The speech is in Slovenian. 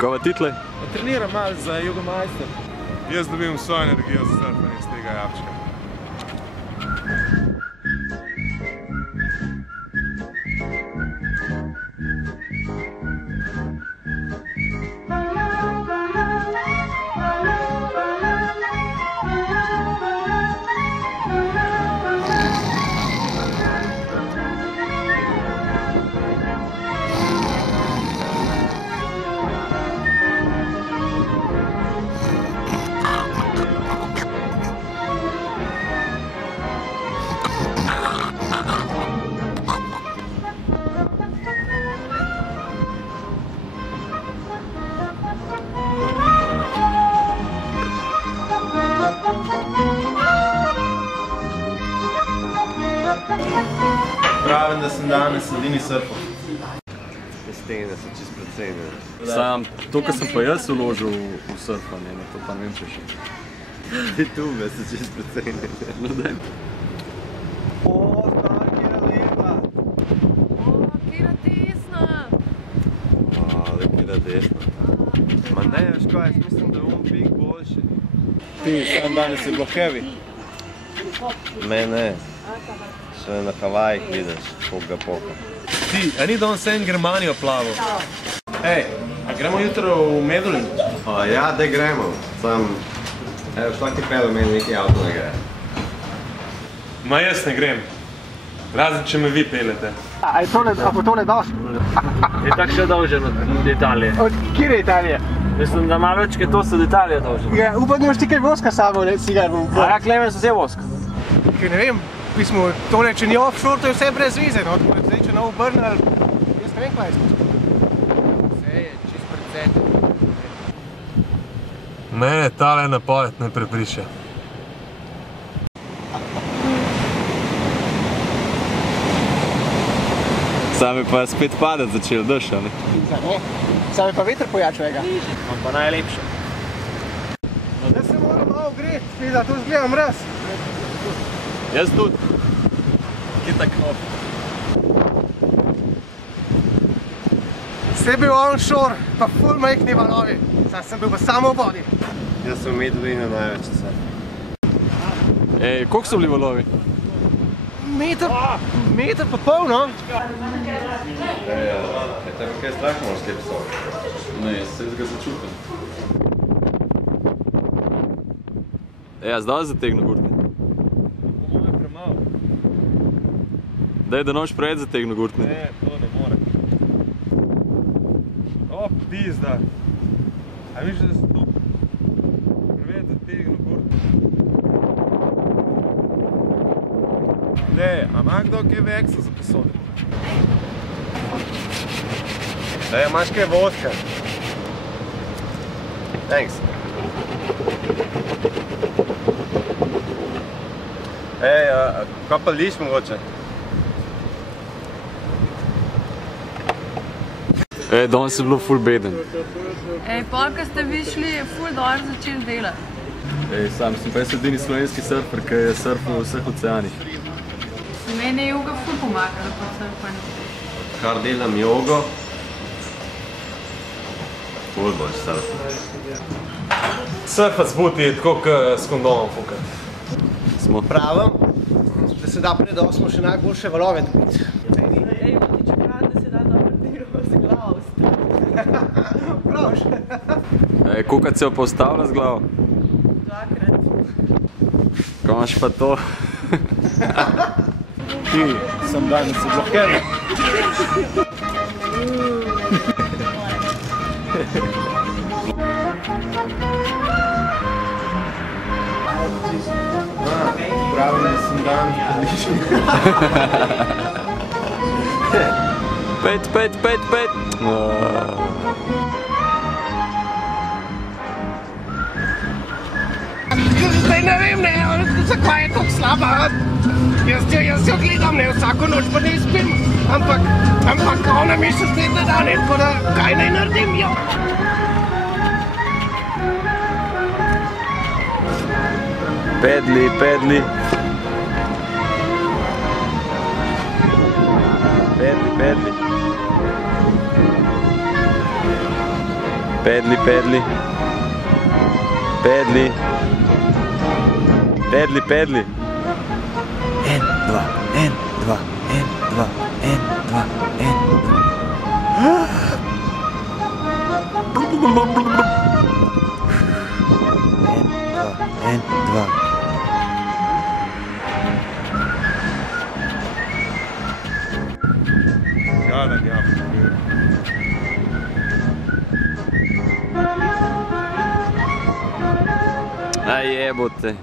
Kaj pa title? Treniram malo za jugomajster. Jaz dobim svojo energijo za surfanje iz tega jabčka. Pravim, da sem danes edini surfal. Stene so čist precenjene. Sam, to, kar sem pa jaz vložil v surfanje, to pa ne vem, če še. Ti tube so čist precenjene. No, daj. O, stvar, kjera leva. O, kjera desna. Ale, kjera desna. Ma ne, veš kaj, jaz mislim, da je pik boljši. Ti, sam danes je bilo heavy. Ne. Še na Havajih vidiš, koga poka. Ti, a ni da on se en Germanijo plaval? Ej, a gremo jutro v Medulin? Ja, da gremo. Sam, evo, šla ti pelo meni neki avto ne gre. Ma jaz ne grem. Razen, če me vi peljete. A bo tole daš? Je tako še dolžen od Italije. Od kjere Italije? Mislim, da malo več, kot to so od Italije dolžen. Ja, upam, da imaš ti kaj voska samo, ne si ga bom. A ja, Klemen so vse vosk. Kaj ne vem, pismo, tole, če ni offshore, to je vse brez vize, no, tako zdaj, če ne obrnil, jaz ne vem, kaj je. Vse je čist predsed. Mene tale napoved ne prepriča. Sam je pa spet padati začel dež, ali? Sam je pa veter pojačal, ega. On pa najlepše. Jaz se moram malo gret, da tu zgledam raz. Jaz tudi. Kje tako? Vse bil onshore, pa ful majhni valovi. Sam sem bil pa samo v vodi. Jaz sem v Medulinu največ se. Ej, koliko so bili valovi? Meter pa pol, no? Je tako kaj strah moraš slep so? Ne, se ga začutim. Ja, zdaj zategnu gurtni. Po mojem premalo. Daj, da noč preveč zategnu gurtni. Ne, to ne more. O, pizda. A viš, da se tu preveč zategnu gurtni. Ne, a ima kdo kaj veksa za posoditi? Imaš kaj voska? Thanks. Kaj pa liš mogoče? Danes je bilo ful beden. Pol, ko ste vi šli, je ful dobro začeli delati. Sam sem pa jaz edini slovenski surfer, ki je surfal v vseh oceanih. Meni je joga ful pomagala po surfanju. Kar delam jogo, ful boš surfal. Surfac buti je tako, kot s kondomom fukat. Smo. Pravim, da se da pred 8 še najboljše valove dobiti. Praviš? Koliko se jo pa ustavlja z glavo? Dvakrat. Ko imaš pa to? Ti, sem danes je bilo heavy. Pravim, da sem dan odličen. Pet. Zdaj ne vem, zakaj je tako slaba. Jaz jo gledam, vsako noč pa ne spim. Ampak ona mi še spet ne da, tako da kaj naj naredim, jo. Pedli. Pedli. Pedli, pedli. Pedli. Pedli, pedli. En, dva, en, dva, en, dva, en, dva, en, dva. En, dva. Jadan, ja. Aj jebote.